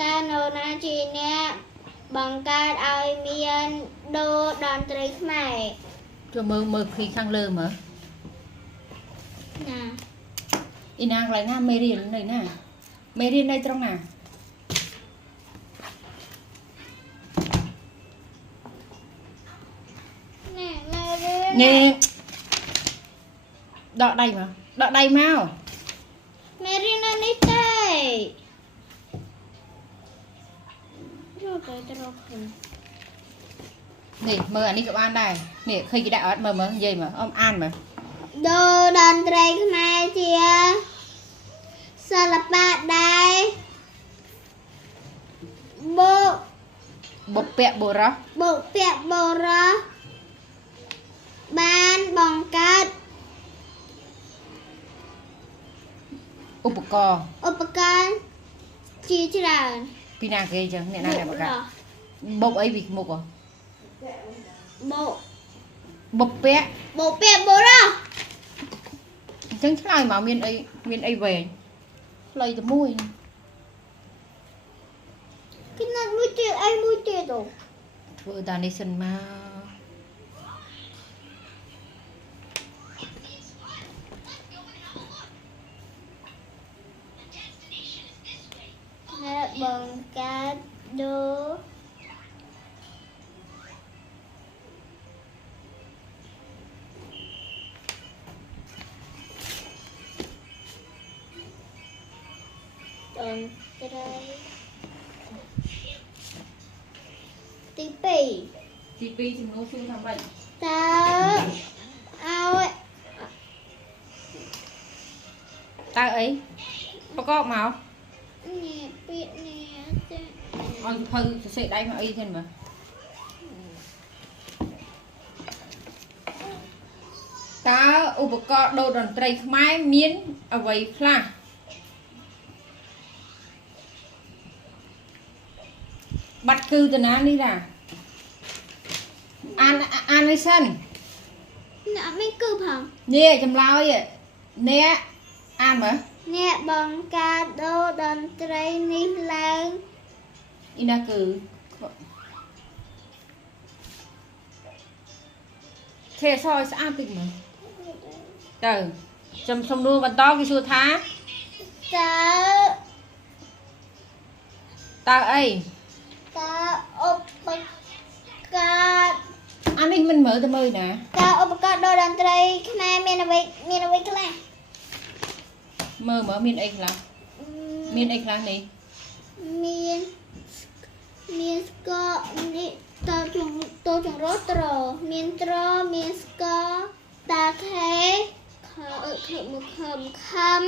តាណូណាជាអ្នកបង្កើតឲ្យមានដូរតន្ត្រីខ្មែរចូលមើលឃើញខាងលើមើលណាអ៊ីណាកន្លែងណាមេរៀននៅណាមេរៀននៅត្រង់ណានេះដកដៃមកដកដៃមកមេរៀននៅនេះទេនេះមើលអានេះក៏បានដែរនេះឃើញគេដាក់អត់មើលនិយាយមើលអមអានមើលដូរតន្ត្រីខ្មែរជាសិល្បៈដែលបុព្វបុរសបានបង្កើតឧបករណ៍ជាច្រើនពីណាគេចឹងអ្នកណាបង្កើតបុកអីពីមុខបុព្វបុរសអញ្ចឹងឆ្លើយមកមានអីវែងផ្លៃតែមួយគេណាត់មួយទៀតអីមួយទៀតទៅធ្វើតានេះសិនមកអ្នកបង្កើតដូរតន្ត្រីទី2សំណួរសួរថាម៉េចតើឲ្យតើអីប្រកបមកនេះពាក្យនេះចាឲ្យភៅសរសេរដៃមកអីទេមើលតើឧបករណ៍ដូរតន្ត្រីខ្មែរមានអ្វីខ្លះបាត់គឺតាណានេះណាអាននេះសិនអ្នកអត់មានគឺផងនេះចម្លើយអ្នកអានមើលអ្នកបង្កើតដូរតន្ត្រីនេះឡើងអ៊ីណាគឺខេសឲ្យស្អាតតិចមើលទៅចំសំណួរបន្តគេសួរថាតើអីតើឧបករណ៍អានេះមិនមើលទៅមើលណាតើឧបករណ៍ដូរតន្ត្រីខ្មែរមានអ្វីខ្លះមើលមានអីខ្លះនេះមានស្គរនេះតើចង្រោះត្រមានមានស្គរតាខេខំ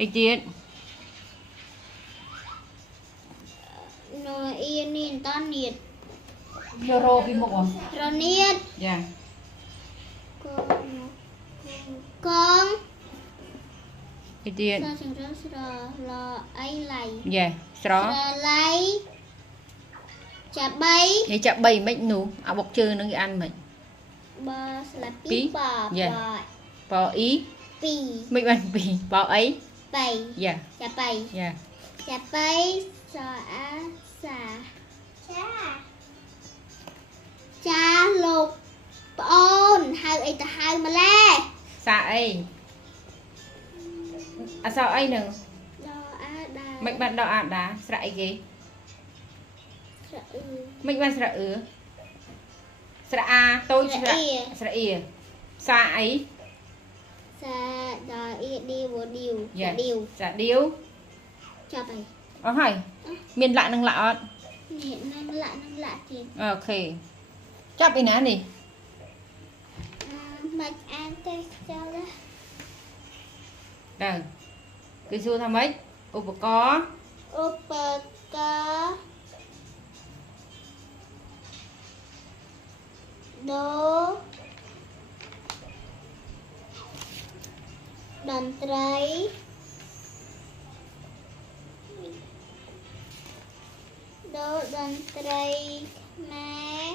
អីទៀតណូអ៊ីនេះតនៀតយករោពីមុខហ៎រនៀតយ៉ាកងអីទៀតចង្រោះស្រឡអីឡៃយ៉ាស្រឡៃចាបីនេះចាបីមិននោះអាបុកជើងនឹងគេអានមិនបស្លាពីបបអ៊ី2មិនបាន2បអី3យ៉ាចាបីយ៉ាចាបីសអាសាចាលោកប្អូនហៅអីទៅហៅម្លេះសាអីអសអីនឹងដអាដាមិនបានដអាដាស្រៈអីគេស្រៈអ៊ឺមិនបានស្រៈអ៊ឺស្រៈអាតូចស្រៈអ៊ីសាអីសាដអ៊ីឌីវឌីវសាឌីវចាប់អីអស់ហើយមានលាក់នឹងលាក់អត់នេះនឹងលាក់ទៀតអូខេចាប់ពីណានេះមិនអានទេចូលដែរគេសួរថាម៉េចឧបករណ៍ដូរតន្ត្រីខ្មែរ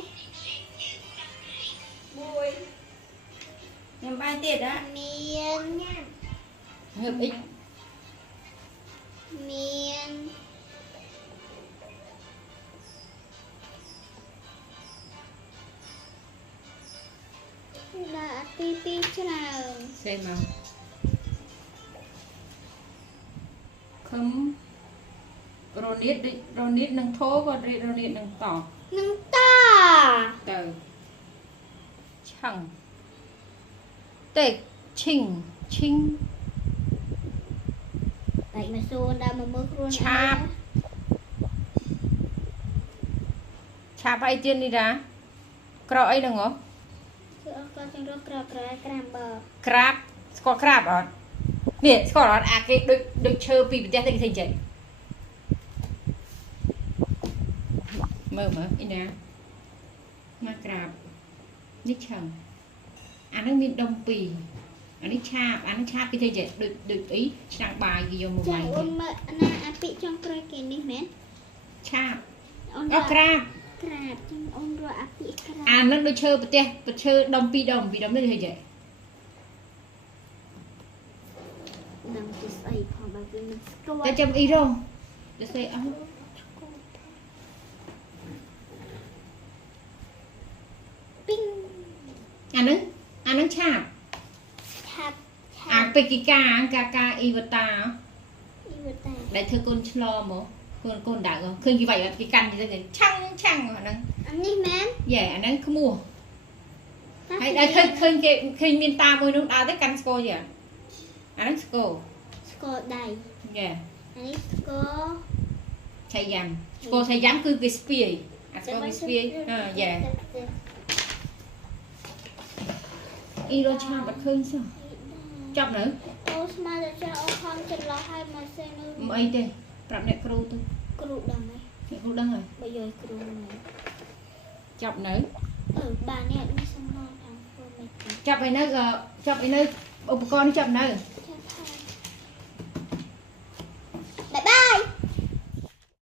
ញ៉ាំបាយទៀតហ៎មានងើបអ៊ីមាន អត់ពីច្រើន សេមកខឹមរនៀតរនៀតនឹងធោក៏រនៀតនឹងត នឹងត ទៅឆឹងតេឈិងឈិង តែមកសួរដល់មកមើលខ្លួន ឆាបអីទៀតនេះតាក្រអីហ្នឹងហ៎ គឺអត់ក៏ចង់រកក្រក្រក្រាមបើ ក្រាបស្គាល់ក្រាបអត់នេះស្គាល់អត់អាគេដូចឈើពីប្រទេសទៅគេធ្វើចេះមើលអីណាមកក្រាបនេះឆឹងអាហ្នឹងមានដុំពីរអានេះឆាបអាហ្នឹងឆាបគេធ្វើចេះដូចអីឆ្នាំងបាយគេយកមក ចា វាយ អូនមើលណាអាពីចុងក្រោយគេនេះមែន ឆាប អូន អត់ក្រាប ក្រាបចឹងអូនរកអាពីក្រាប អាហ្នឹងដូចឈើប្រទេសឈើដុំពីរដុំនេះធ្វើចេះ ដឹងទៅស្អីផងបើវាមិនស្គាល់ តែចាំអ៊ីរ៉ូទៅសេអស់ ពីង អាហ្នឹងឆាប ឆាប់ អាពេគីកាកាអ៊ីវតា អ៊ីវតា ដែលធ្វើកូនឆ្លមកកូនដើឃើញគេវាយអត់គេកាន់ទៅឆាំងអាហ្នឹង អានេះមែន យ៉ែអាហ្នឹងខ្មោះហើយដល់ឃើញគេមានតាមួយនោះដើរទៅកាន់ស្គរយ៉ែអាហ្នឹងស្គរ ស្គាល់ដៃ យ៉ែ អានេះស្គាល់ ឆៃយ៉ាំស្គរឆៃយ៉ាំគឺគេស្ពាយអាស្គរគេស្ពាយយ៉ែអ៊ីរ៉ូឆាបអត់ឃើញសោះចាប់នៅ អូស្មាទៅចាអូខំចន្លោះឲ្យមកសេនៅ មិនអីទេប្រាប់អ្នកគ្រូទៅ គ្រូដឹងហើយ អ្នកគ្រូដឹងហើយ បើយកគ្រូមក ចាប់នៅ បាននេះអត់មានសំណងខាងធ្វើមិន ចាប់ឲ្យនៅឧបករណ៍នេះចាប់នៅ